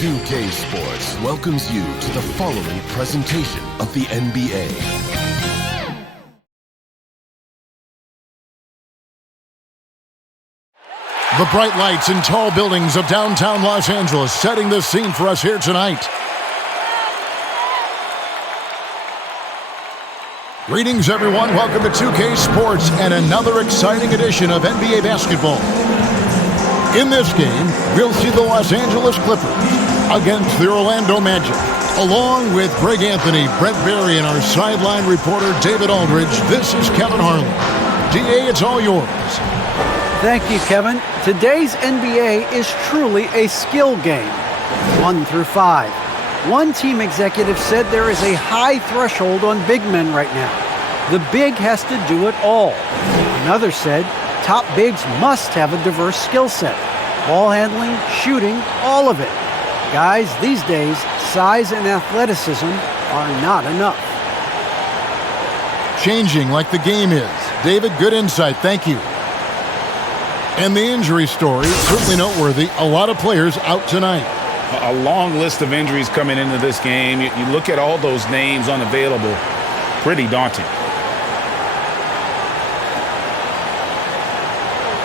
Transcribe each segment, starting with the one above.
2K Sports welcomes you to the following presentation of the NBA. The bright lights and tall buildings of downtown Los Angeles setting the scene for us here tonight. Greetings, everyone. Welcome to 2K Sports and another exciting edition of NBA basketball. In this game, we'll see the Los Angeles Clippers against the Orlando Magic. Along with Greg Anthony, Brent Barry, and our sideline reporter David Aldridge, this is Kevin Harlan. DA, it's all yours. Thank you, Kevin. Today's NBA is truly a skill game, 1 through 5. One team executive said there is a high threshold on big men right now. The big has to do it all. Another said top bigs must have a diverse skill set. Ball handling, shooting, all of it. Guys, these days, size and athleticism are not enough. Changing like the game is. David, good insight. Thank you. And the injury story, certainly noteworthy. A lot of players out tonight. A long list of injuries coming into this game. You look at all those names unavailable, pretty daunting.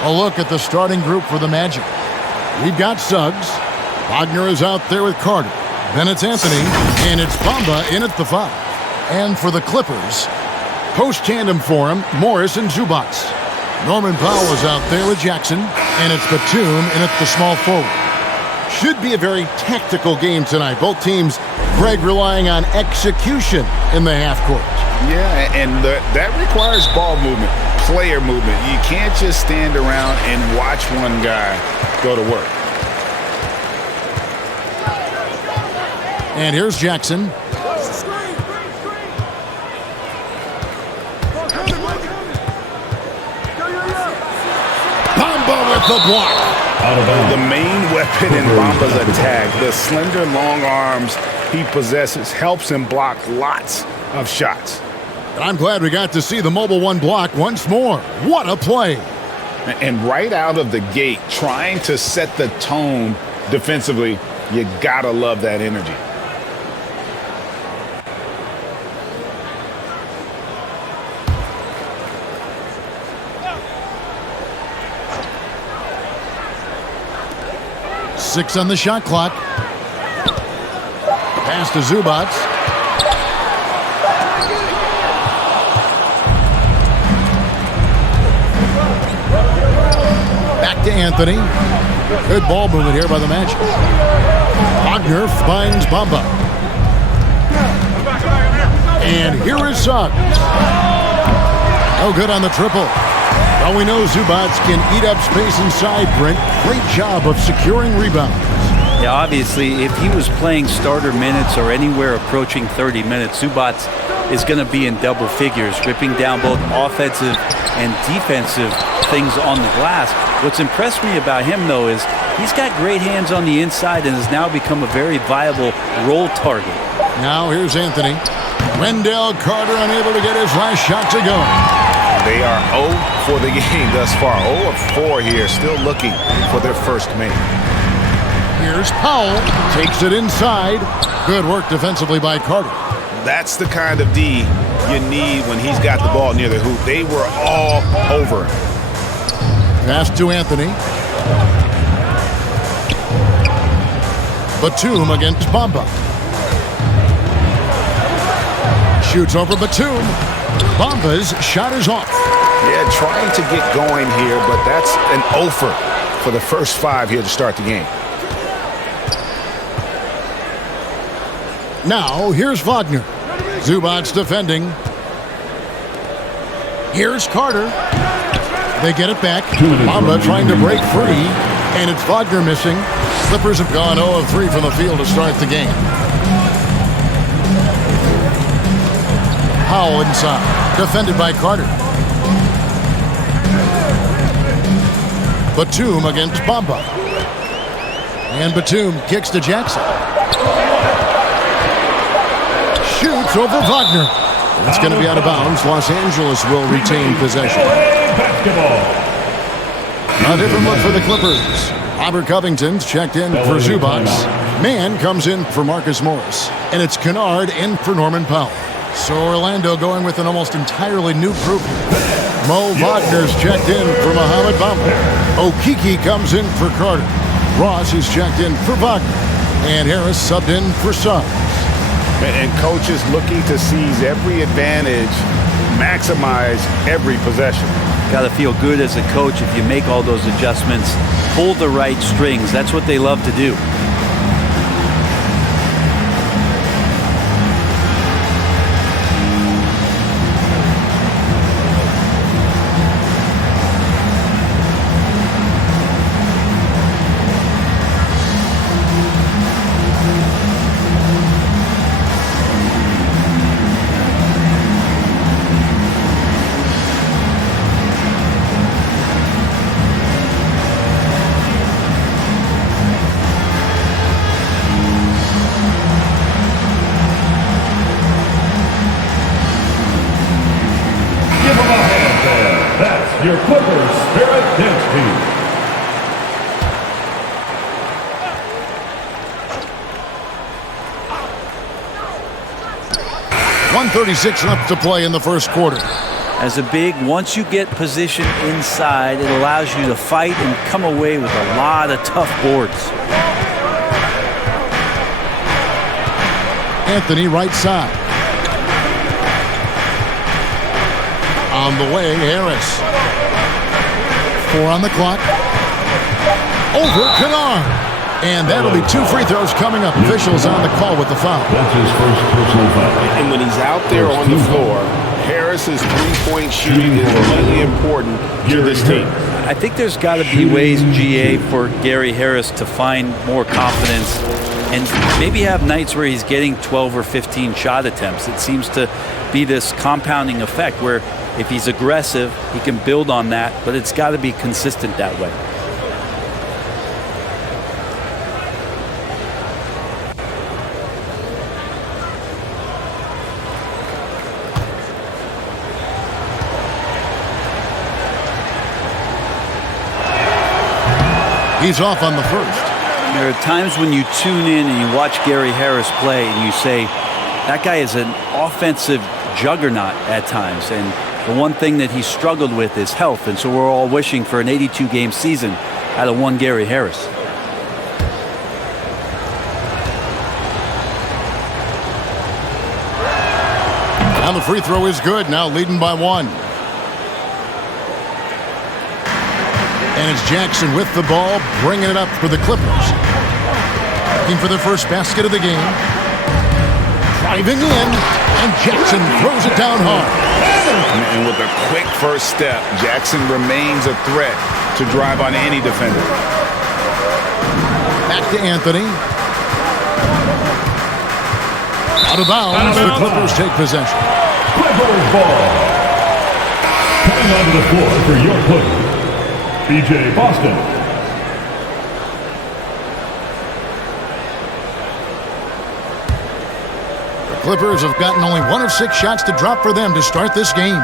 A look at the starting group for the Magic. We've got Suggs. Wagner is out there with Carter. Then it's Anthony, and it's Bamba in at the 5. And for the Clippers, post-tandem for him, Morris and Zubac. Norman Powell is out there with Jackson, and it's Batum in at the small forward. Should be a very tactical game tonight. Both teams, Greg, relying on execution in the half court. Yeah, and that requires ball movement, player movement. You can't just stand around and watch one guy go to work. And here's Jackson. Bamba with the block. The main weapon in Bamba's attack, the slender, long arms he possesses, helps him block lots of shots. I'm glad we got to see the Mobile One block once more. What a play. And right out of the gate, trying to set the tone defensively, you gotta love that energy. Six on the shot clock. Pass to Zubac. Back to Anthony. Good ball movement here by the Magic. Wagner finds Bamba. And here is Suggs. No good on the triple. Well, we know Zubac can eat up space inside, Brent. Great job of securing rebounds. Yeah, obviously, if he was playing starter minutes or anywhere approaching 30 minutes, Zubac is going to be in double figures, ripping down both offensive and defensive things on the glass. What's impressed me about him, though, is he's got great hands on the inside and has now become a very viable roll target. Now here's Anthony. Wendell Carter unable to get his last shot to go. They are 0 for the game thus far. 0 of 4 here, still looking for their first make. Here's Powell. Takes it inside. Good work defensively by Carter. That's the kind of D you need when he's got the ball near the hoop. They were all over him. Pass to Anthony. Batum against Bamba. Shoots over Batum. Bamba's shot is off. Yeah, trying to get going here, but that's an offer for the first 5 here to start the game. Now, here's Wagner. Zubac defending. Here's Carter. They get it back. Bamba trying to break free, and it's Wagner missing. Clippers have gone 0 of 3 from the field to start the game. Powell inside, defended by Carter. Batum against Bamba. And Batum kicks to Jackson. Shoots over Wagner. It's going to be out of bounds. Los Angeles will retain possession. A different look for the Clippers. Robert Covington's checked in for Zubac. Mann comes in for Marcus Morris. And it's Kennard in for Norman Powell. So Orlando going with an almost entirely new group. Mo Wagner's checked in for Mohamed Bamba. Okeke comes in for Carter. Ross is checked in for Wagner. And Harris subbed in for Suggs. And coaches looking to seize every advantage, maximize every possession. Got to feel good as a coach if you make all those adjustments, pull the right strings. That's what they love to do. Your Clippers Spirit Dance Team. .136 left to play in the first quarter. As a big, once you get position inside, it allows you to fight and come away with a lot of tough boards. Anthony right side. On the way, Harris. 4 on the clock. Over Kennard. And that'll be 2 free throws coming up. Officials on the call with the foul. That's his first personal foul. And when he's out there on the floor, Harris's three-point shooting is really important to this team. I think there's got to be ways, GA, for Gary Harris to find more confidence and maybe have nights where he's getting 12 or 15 shot attempts. It seems to be this compounding effect where if he's aggressive, he can build on that, but it's got to be consistent that way. He's off on the first. There are times when you tune in and you watch Gary Harris play and you say, that guy is an offensive juggernaut at times. And the one thing that he struggled with is health. And so we're all wishing for an 82-game season out of one Gary Harris. And the free throw is good, now leading by 1. And it's Jackson with the ball, bringing it up for the Clippers. Looking for their first basket of the game. Driving in, and Jackson throws it down hard. And with a quick first step, Jackson remains a threat to drive on any defender. Back to Anthony. Out of bounds, the Clippers take possession. Clippers ball. Coming onto the floor for your Clippers, B.J. Boston. The Clippers have gotten only 1 of 6 shots to drop for them to start this game.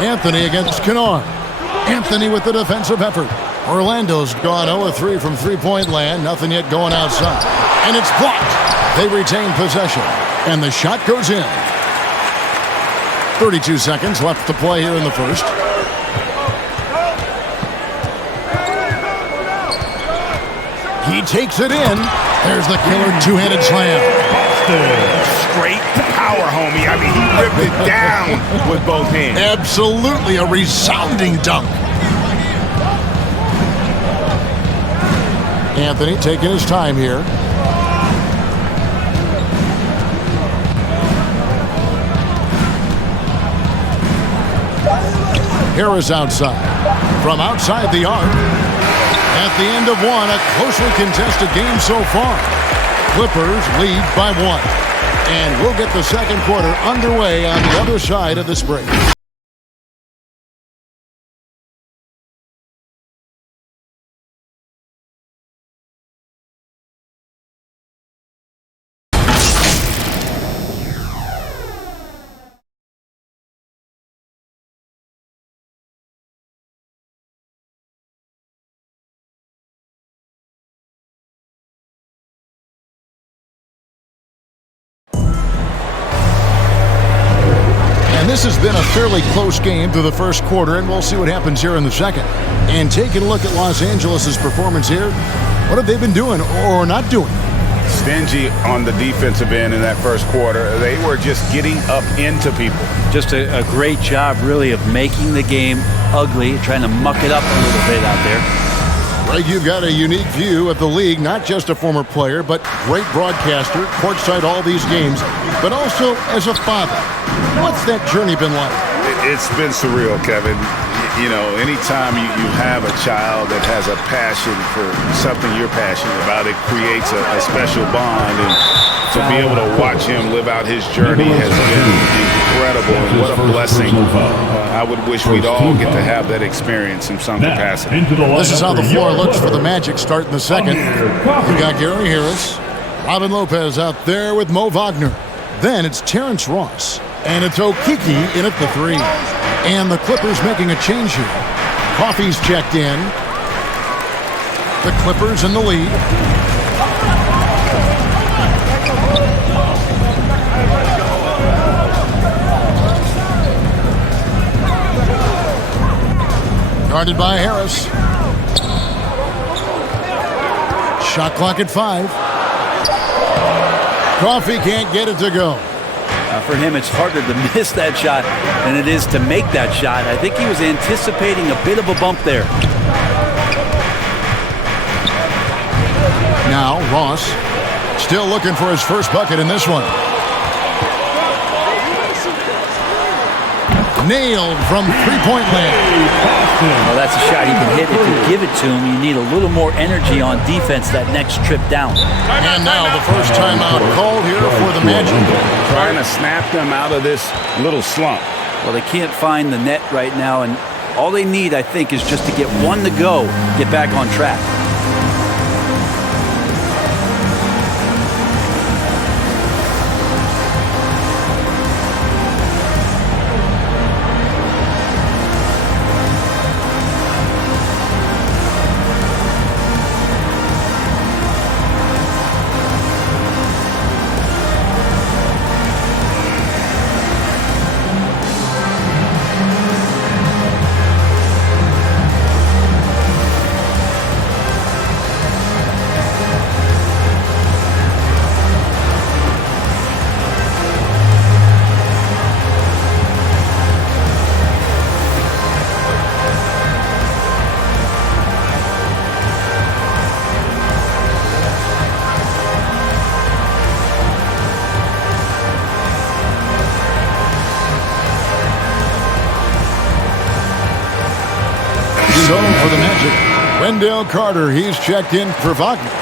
Anthony against Kennard. Anthony with the defensive effort. Orlando's gone 0 of 3 from three-point land. Nothing yet going outside. And it's blocked. They retain possession. And the shot goes in. 32 seconds left to play here in the first. He takes it in. There's the killer two-handed slam. Straight power, homie. I mean, he ripped it down with both hands. Absolutely a resounding dunk. Anthony taking his time here. Harris outside. From outside the arc. At the end of 1, a closely contested game so far. Clippers lead by 1. And we'll get the second quarter underway on the other side of this break. this has been a fairly close game through the first quarter, and we'll see what happens here in the second. And taking a look at Los Angeles' performance here, what have they been doing or not doing? Stingy on the defensive end in that first quarter. They were just getting up into people. Just a great job, really, of making the game ugly, trying to muck it up a little bit out there. Right, you've got a unique view of the league, not just a former player, but great broadcaster, courtside all these games, but also as a father. What's that journey been like? It's been surreal, Kevin. You know, anytime you have a child that has a passion for something you're passionate about, it creates a special bond. And to be able to watch him live out his journey has been incredible. And what a blessing. I would wish we'd all get to have that experience in some capacity. This is how the floor looks for the Magic starting the second. We got Gary Harris, Robin Lopez out there with Mo Wagner. Then it's Terrence Ross. And it's Okiki in at the 3. And the Clippers making a change here. Coffey's checked in. The Clippers in the lead. Guarded by Harris. Shot clock at 5. Coffey can't get it to go. For him, it's harder to miss that shot than it is to make that shot. I think he was anticipating a bit of a bump there. Now, Ross still looking for his first bucket in this one. Nailed from three-point land. Well, that's a shot he can hit. If you give it to him, you need a little more energy on defense that next trip down. And now the first timeout called here for the Magic. Trying to snap them out of this little slump. Well, they can't find the net right now, and all they need, I think, is just to get one to go, get back on track. Zone for the Magic. Wendell Carter, he's checked in for Wagner.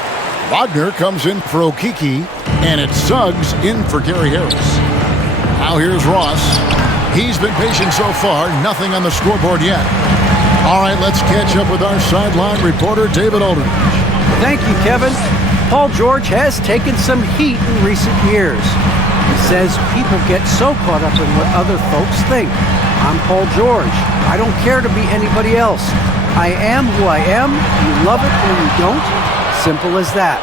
Wagner comes in for Okiki, and it's Suggs in for Gary Harris. Now here's Ross. He's been patient so far, nothing on the scoreboard yet. All right, let's catch up with our sideline reporter, David Aldridge. Thank you, Kevin. Paul George has taken some heat in recent years. He says people get so caught up in what other folks think. I'm Paul George. I don't care to be anybody else. I am who I am. You love it or you don't. Simple as that.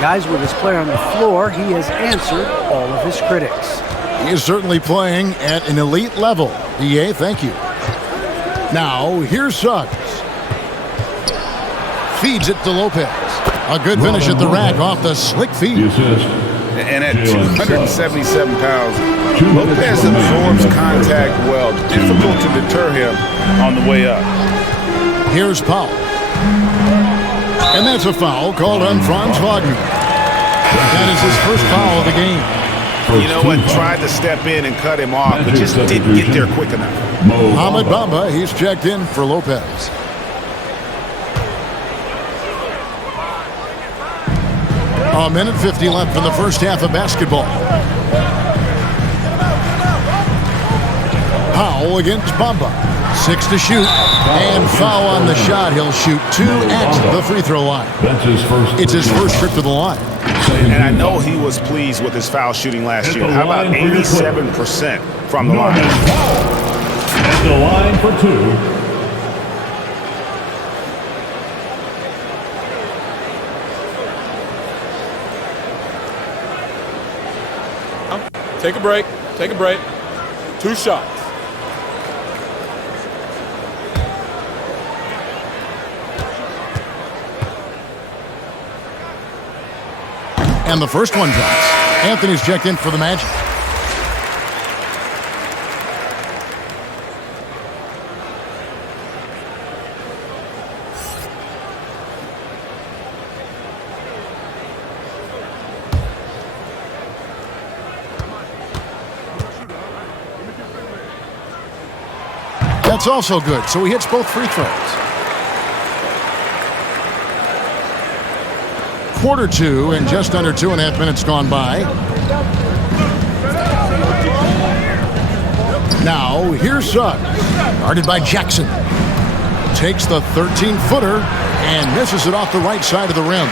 Guys, with his play on the floor, he has answered all of his critics. He is certainly playing at an elite level. DA, thank you. Now, here's Suggs. Feeds it to Lopez. A good finish at the rack off the slick feed. And at 277 pounds, Lopez absorbs contact well. Difficult to deter him on the way up. Here's Powell. And that's a foul called on Franz Wagner. That is his first foul of the game. You know what? Tried to step in and cut him off, but just didn't get there quick enough. Mohamed Bamba, he's checked in for Lopez. A minute 50 left in the first half of basketball. Powell against Bamba. 6 to shoot. And foul on the shot. He'll shoot 2 at the free throw line. It's his first trip to the line. And I know he was pleased with his foul shooting last year. How about 87% from the line? At the line for 2. Take a break. Take a break. 2 shots. And the first one drops. Anthony's checked in for the Magic. That's also good, so he hits both free throws. Quarter 2 and just under 2.5 minutes gone by. Now, here's Suggs, guarded by Jackson. Takes the 13-footer and misses it off the right side of the rim.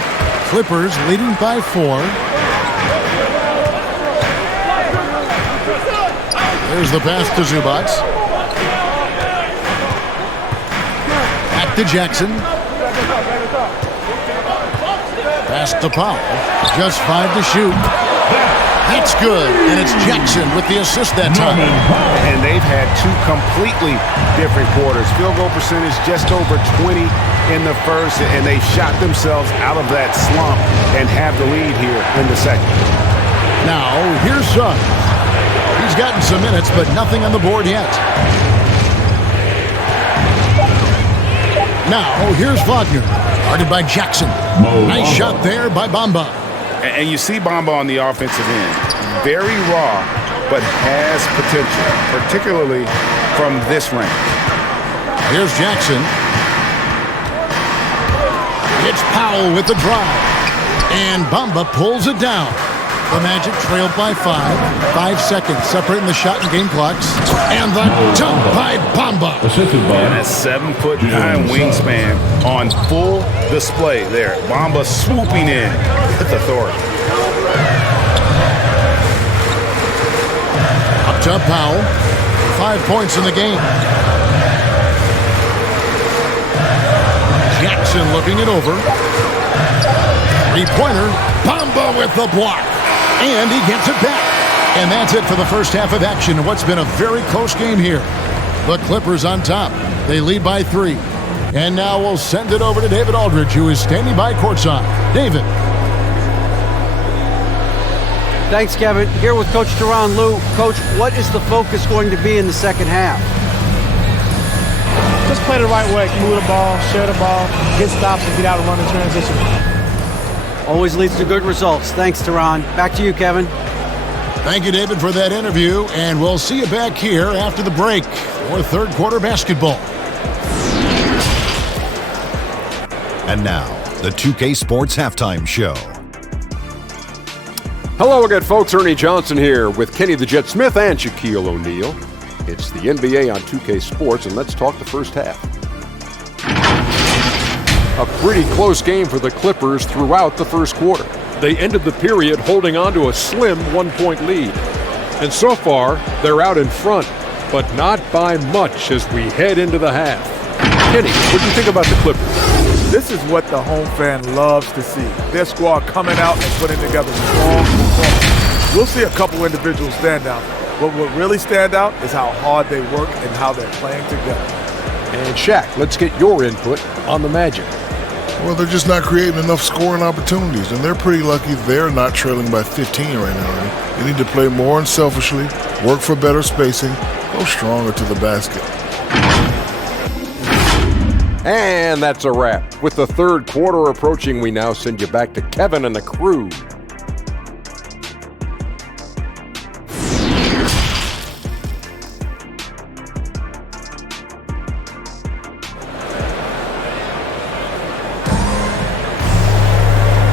Clippers leading by 4. There's the pass to Zubac. Back to Jackson. Pass to Powell. Just 5 to shoot. That's good, and it's Jackson with the assist that time. And they've had 2 completely different quarters. Field goal percentage just over 20 in the first, and they shot themselves out of that slump and have the lead here in the second. Now, here's Suggs. He's gotten some minutes, but nothing on the board yet. Now, here's Wagner, guarded by Jackson. Nice shot there by Bamba. And you see Bamba on the offensive end. Very raw, but has potential, particularly from this range. Here's Jackson. It's Powell with the drive. And Bamba pulls it down. The Magic trailed by 5. 5 seconds separating the shot and game clocks. And the dunk by Bamba. And a 7'9" wingspan on full display there. Bamba swooping in with authority. Up top Powell. 5 points in the game. Jackson looking it over. 3-pointer. Bamba with the block. And he gets it back. And that's it for the first half of action in what's been a very close game here. The Clippers on top. They lead by 3. And now we'll send it over to David Aldridge, who is standing by courtside. David. Thanks, Kevin. Here with Coach Tyronn Lue. Coach, what is the focus going to be in the second half? Just play the right way. Move the ball, share the ball, get stops, and get out and run in transition. Always leads to good results. Thanks, Tyronn. Back to you, Kevin. Thank you, David, for that interview. And we'll see you back here after the break for third quarter basketball. And now, the 2K Sports Halftime Show. Hello again, folks. Ernie Johnson here with Kenny the Jet Smith and Shaquille O'Neal. It's the NBA on 2K Sports, and let's talk the first half. A pretty close game for the Clippers throughout the first quarter. They ended the period holding on to a slim 1-point lead. And so far, they're out in front, but not by much as we head into the half. Kenny, what do you think about the Clippers? This is what the home fan loves to see. Their squad coming out and putting together strong performance. We'll see a couple individuals stand out, but what really stand out is how hard they work and how they're playing together. And Shaq, let's get your input on the Magic. Well, they're just not creating enough scoring opportunities, and they're pretty lucky they're not trailing by 15 right now. They need to play more unselfishly, work for better spacing, go stronger to the basket. And that's a wrap. With the third quarter approaching, we now send you back to Kevin and the crew.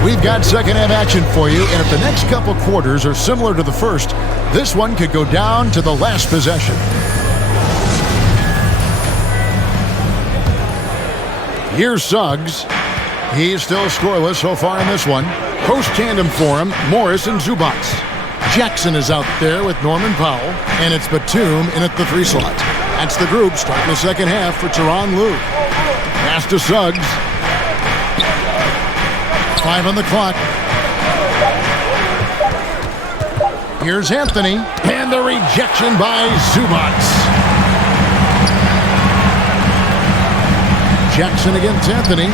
We've got second half action for you, and if the next couple quarters are similar to the first, this one could go down to the last possession. Here's Suggs. He's still scoreless so far in this one. Post tandem for him, Morris and Zubac. Jackson is out there with Norman Powell, and it's Batum in at the 3 slot. That's the group starting the second half for Tyronn Lue. Pass to Suggs. 5 on the clock. Here's Anthony, and the rejection by Zubac. Jackson against Anthony.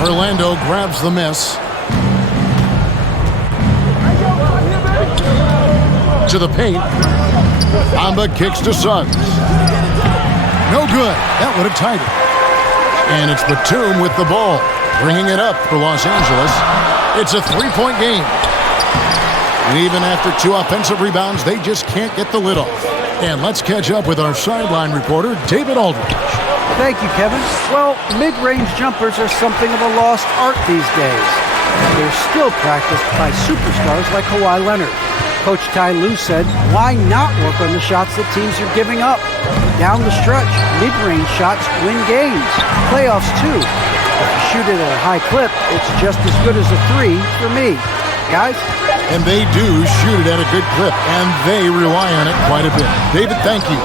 Orlando grabs the miss. To the paint. Bamba kicks to Suggs. No good. That would have tied it. And it's Batum with the ball, bringing it up for Los Angeles. It's a three-point game. And even after 2 offensive rebounds, they just can't get the lid off. And let's catch up with our sideline reporter, David Aldridge. Thank you, Kevin. Well, mid-range jumpers are something of a lost art these days. They're still practiced by superstars like Kawhi Leonard. Coach Ty Lue said, why not work on the shots that teams are giving up? Down the stretch, mid-range shots win games. Playoffs, too. If you shoot it at a high clip, it's just as good as a 3 for me. Guys? And they do shoot it at a good clip, and they rely on it quite a bit. David, thank you.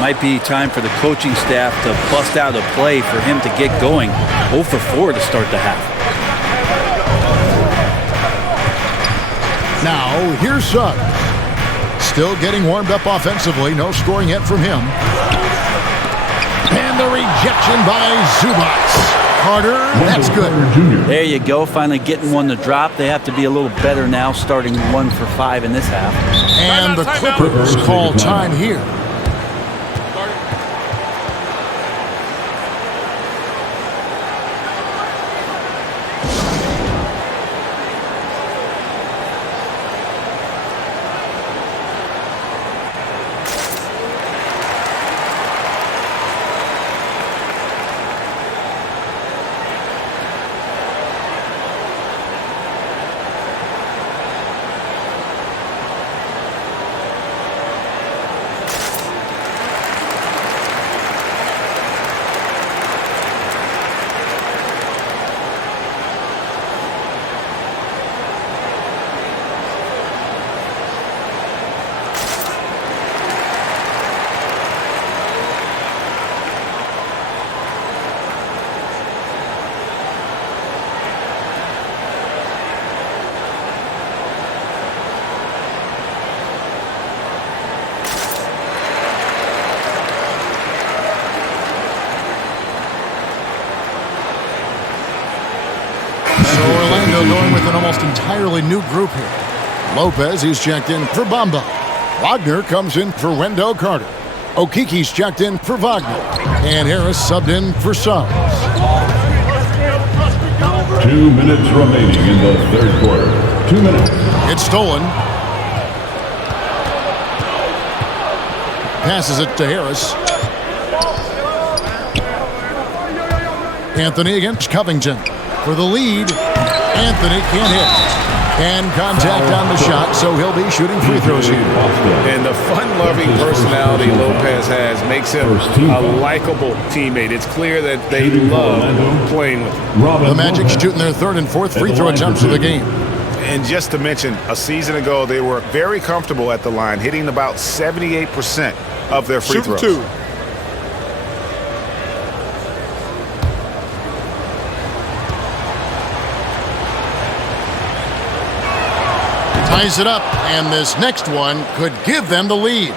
Might be time for the coaching staff to bust out a play for him to get going. 0 for 4 to start the half. Now, here's Suggs. Still getting warmed up offensively. No scoring yet from him. And the rejection by Zubac. Carter, that's good. There you go. Finally getting one to drop. They have to be a little better now, starting 1 for 5 in this half. And the Clippers call time here. Going with an almost entirely new group here. Lopez, he's checked in for Bamba. Wagner comes in for Wendell Carter. Okiki's checked in for Wagner. And Harris subbed in for Suggs. 2 minutes remaining in the third quarter. 2 minutes. It's stolen. Passes it to Harris. Anthony against Covington for the lead. Anthony can't hit. And contact on the shot, so he'll be shooting free throws here. And the fun-loving personality Lopez has makes him a likable teammate. It's clear that they love playing with him. The Magic shooting their 3rd and 4th free throw attempts of the game. And just to mention, a season ago, they were very comfortable at the line, hitting about 78% of their free throws. Shooting 2. Ties it up, and this next one could give them the lead.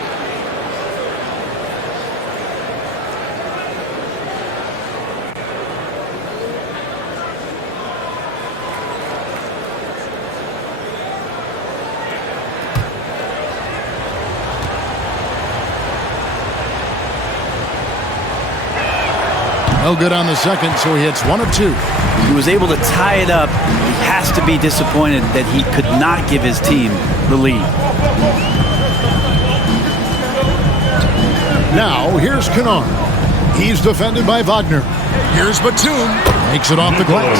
No good on the second, so he hits 1 of 2. He was able to tie it up. He has to be disappointed that he could not give his team the lead. Now, here's Kennard. He's defended by Wagner. Here's Batum. Makes it off the glass.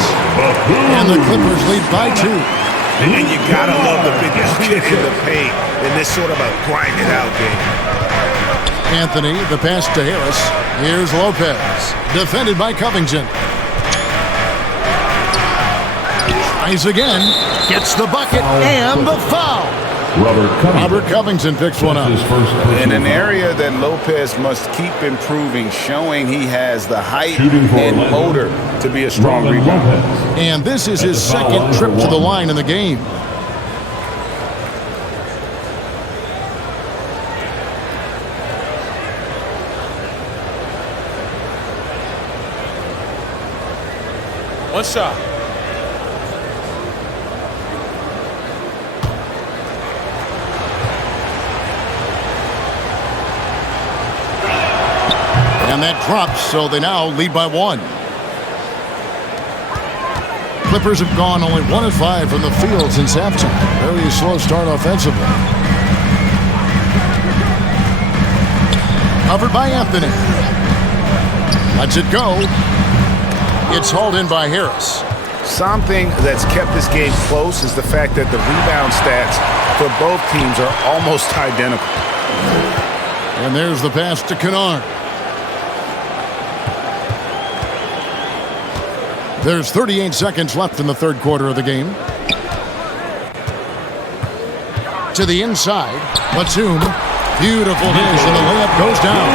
And the Clippers lead by 2. And you gotta love the big bucket in the paint in this sort of a grind-it-out game. Anthony, the pass to Harris. Here's Lopez. Defended by Covington. Tries again. Gets the bucket and the foul. Robert Covington picks one up. In an area that Lopez must keep improving, showing he has the height and motor to be a strong rebounder. And this is his second trip to the line in the game. One shot. And that drops, so they now lead by 1. Clippers have gone only 1 of 5 from the field since halftime. Very slow start offensively. Covered by Anthony. Lets it go. It's hauled in by Harris. Something that's kept this game close is the fact that the rebound stats for both teams are almost identical. And there's the pass to Kennard. There's 38 seconds left in the third quarter of the game. To the inside, Batum. Beautiful dish, and the layup goes down.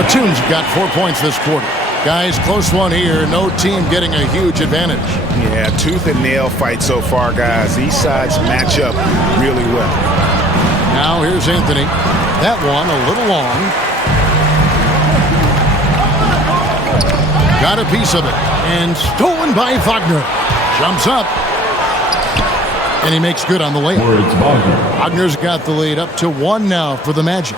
Batum's got 4 points this quarter. Guys, close one here. No team getting a huge advantage. Yeah, tooth and nail fight so far, guys. These sides match up really well. Now here's Anthony. That one a little long. Got a piece of it. And stolen by Wagner. Jumps up. And he makes good on the layup. Wagner's got the lead up to 1 now for the Magic.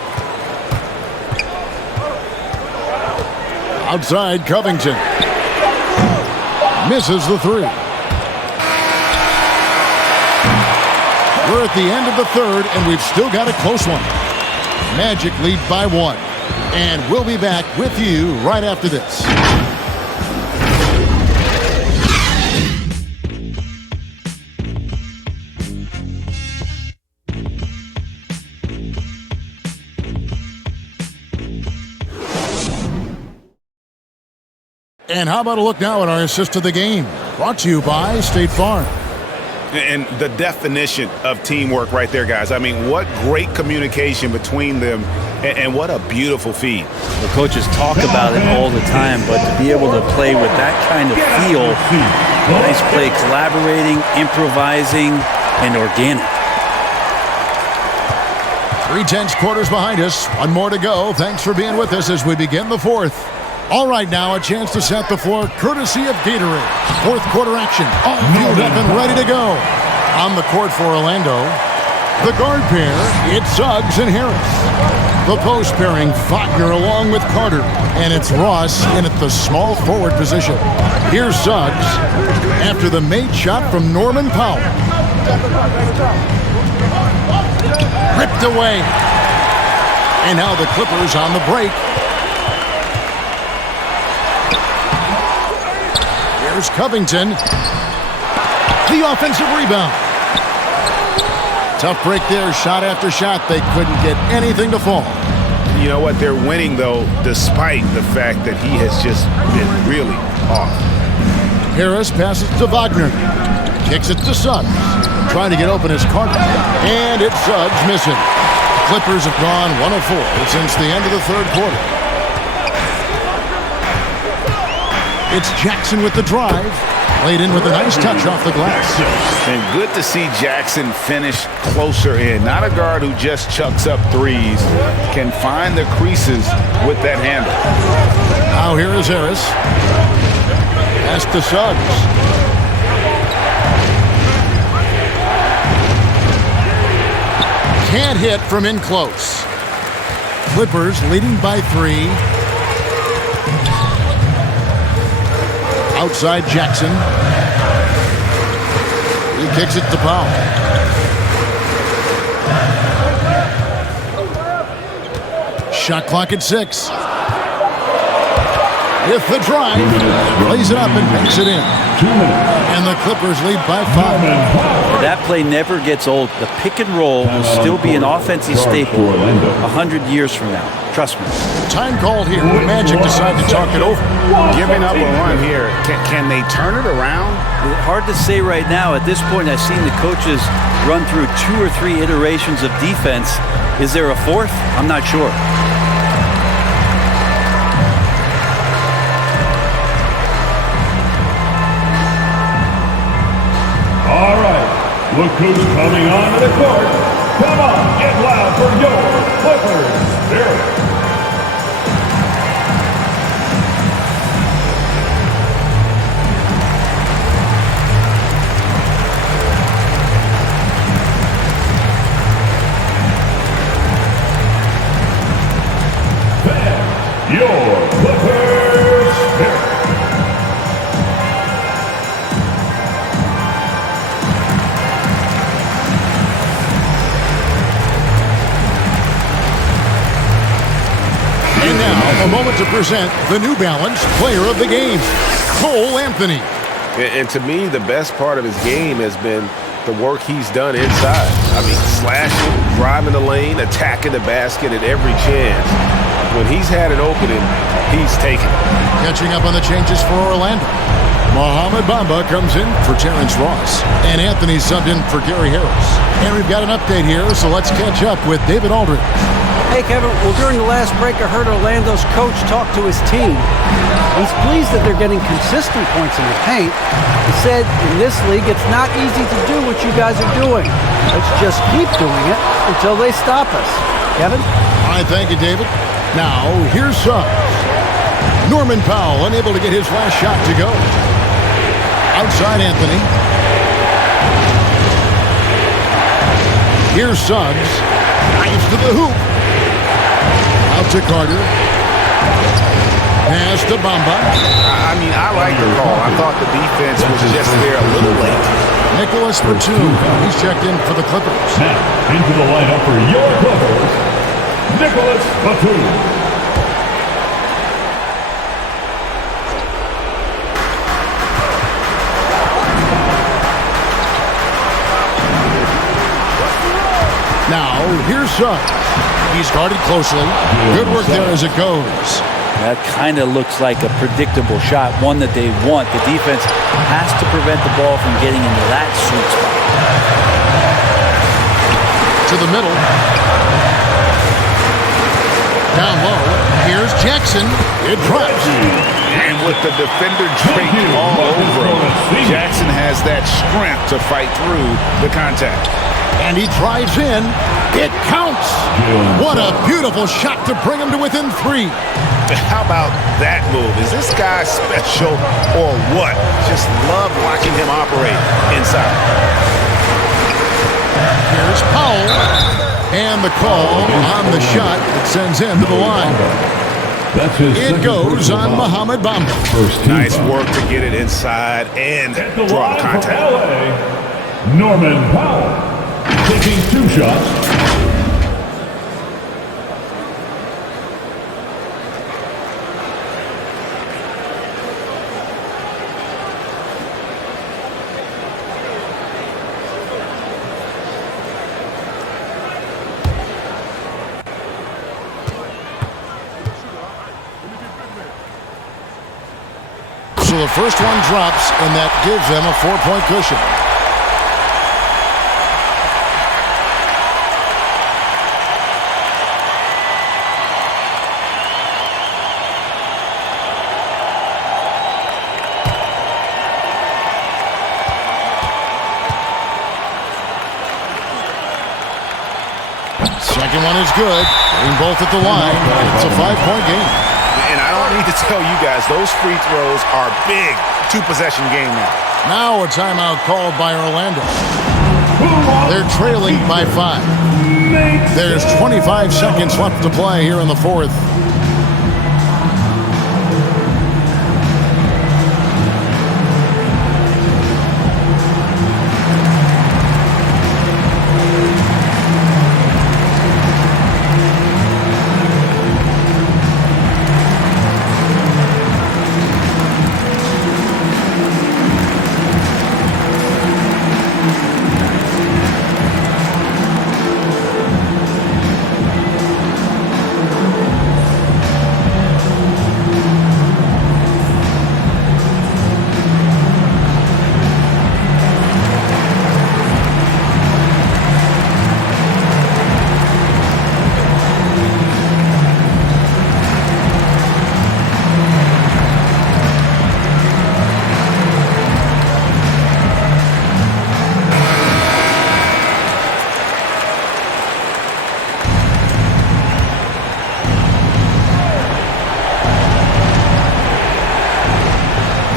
Outside, Covington. Misses the 3. We're at the end of the third, and we've still got a close one. Magic lead by 1. And we'll be back with you right after this. And how about a look now at our assist of the game? Brought to you by State Farm. And the definition of teamwork right there, guys. I mean, what great communication between them, and what a beautiful feed. The coaches talk about it all the time, but to be able to play with that kind of feel, nice play, collaborating, improvising, and organic. 3 quarters behind us. 1 more to go. Thanks for being with us as we begin the fourth. All right, now a chance to set the floor courtesy of Gatorade. Fourth quarter action, all fueled up and ready to go. On the court for Orlando, the guard pair, it's Suggs and Harris. The post pairing, Wagner along with Carter. And it's Ross in at the small forward position. Here's Suggs after the made shot from Norman Powell. Ripped away. And now the Clippers on the break. Here's Covington. The offensive rebound. Tough break there, shot after shot. They couldn't get anything to fall. You know what? They're winning, though, despite the fact that he has just been really off. Harris passes to Wagner. Kicks it to Suggs. Trying to get open is Carter. And it's Suggs missing. Clippers have gone 1 of 4 since the end of the third quarter. It's Jackson with the drive. Laid in with a nice touch off the glass. And good to see Jackson finish closer in. Not a guard who just chucks up threes. Can find the creases with that handle. Now here is Harris. Pass to Suggs. Can't hit from in close. Clippers leading by 3. Outside Jackson. He kicks it to Powell. Shot clock at 6. With the drive, plays it up and banks it in. 2 minutes. And the Clippers lead by 5. That play never gets old. The pick and roll will still be an offensive staple 100 years from now. Trust me. Time called here. The Magic decide to talk it over. Giving up a run here. Can they turn it around? Hard to say right now. At this point, I've seen the coaches run through 2 or 3 iterations of defense. Is there a fourth? I'm not sure. All right, look who's coming onto the court. Come on, get loud for your Clippers. There. present the New Balance Player of the Game, Cole Anthony. And to me, the best part of his game has been the work he's done inside. I mean, slashing, driving the lane, attacking the basket at every chance. When he's had an opening, he's taken it. Catching up on the changes for Orlando. Mohamed Bamba comes in for Terrence Ross. And Anthony subbed in for Gary Harris. And we've got an update here, so let's catch up with David Aldridge. Hey, Kevin. Well, during the last break, I heard Orlando's coach talk to his team. He's pleased that they're getting consistent points in the paint. He said, in this league, it's not easy to do what you guys are doing. Let's just keep doing it until they stop us. Kevin? All right, thank you, David. Now, here's Suggs. Norman Powell unable to get his last shot to go. Outside Anthony. Here's Suggs. Drives to the hoop. Out to Carter. Pass to Bamba. I mean, I like the call. I thought the defense was just there a little late. Nicholas Batum. He's checked in for the Clippers. Now, into the lineup for your Clippers, Nicholas Batum. Now, here's Suggs. He's guarded closely. Good work there as it goes. That kind of looks like a predictable shot, one that they want. The defense has to prevent the ball from getting into that sweet spot. To the middle. Down low. Here's Jackson. It drops. And with the defender draped all over him, Jackson has that strength to fight through the contact. And he drives in. It counts. What a beautiful shot to bring him to within 3. How about that move? Is this guy special or what? Just love watching him operate inside. Here's Powell. And the call on the shot that sends him to the line. It goes on Mohamed Bamba. Nice work to get it inside and draw the contact. LA, Norman Powell taking 2 shots. So the first one drops, and that gives them a 4-point cushion. Second one is good. Getting both at the line. It's a 5-point game. And I don't need to tell you guys, those free throws are big. 2-possession game now. Now a timeout called by Orlando. They're trailing by 5. There's 25 seconds left to play here in the fourth.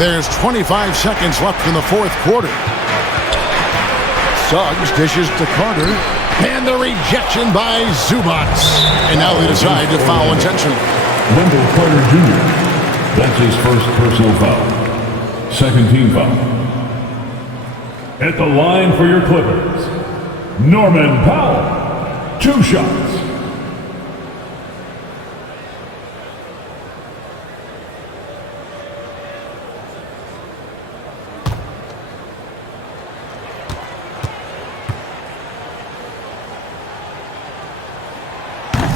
There's 25 seconds left in the fourth quarter. Suggs dishes to Carter. And the rejection by Zubac. And now they decide to foul intentionally. Wendell Carter Jr. That's his first personal foul. Second team foul. At the line for your Clippers, Norman Powell. 2 shots.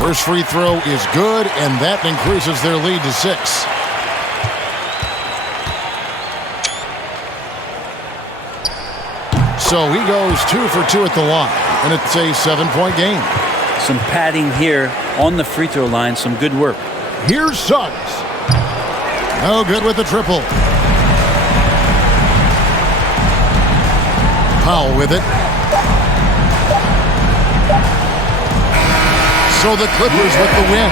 First free throw is good, and that increases their lead to 6. So he goes 2 for 2 at the line, and it's a 7-point game. Some padding here on the free throw line. Some good work. Here's Suggs. No good with the triple. Powell with it. So the Clippers with the win.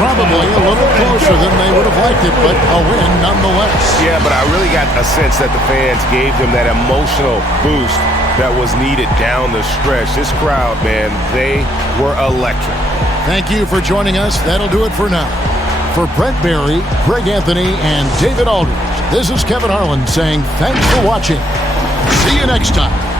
Probably a little closer than they would have liked it, but a win nonetheless. Yeah, but I really got a sense that the fans gave them that emotional boost that was needed down the stretch. This crowd, man, they were electric. Thank you for joining us. That'll do it for now. For Brent Barry, Greg Anthony, and David Aldridge, this is Kevin Harlan saying thanks for watching. See you next time.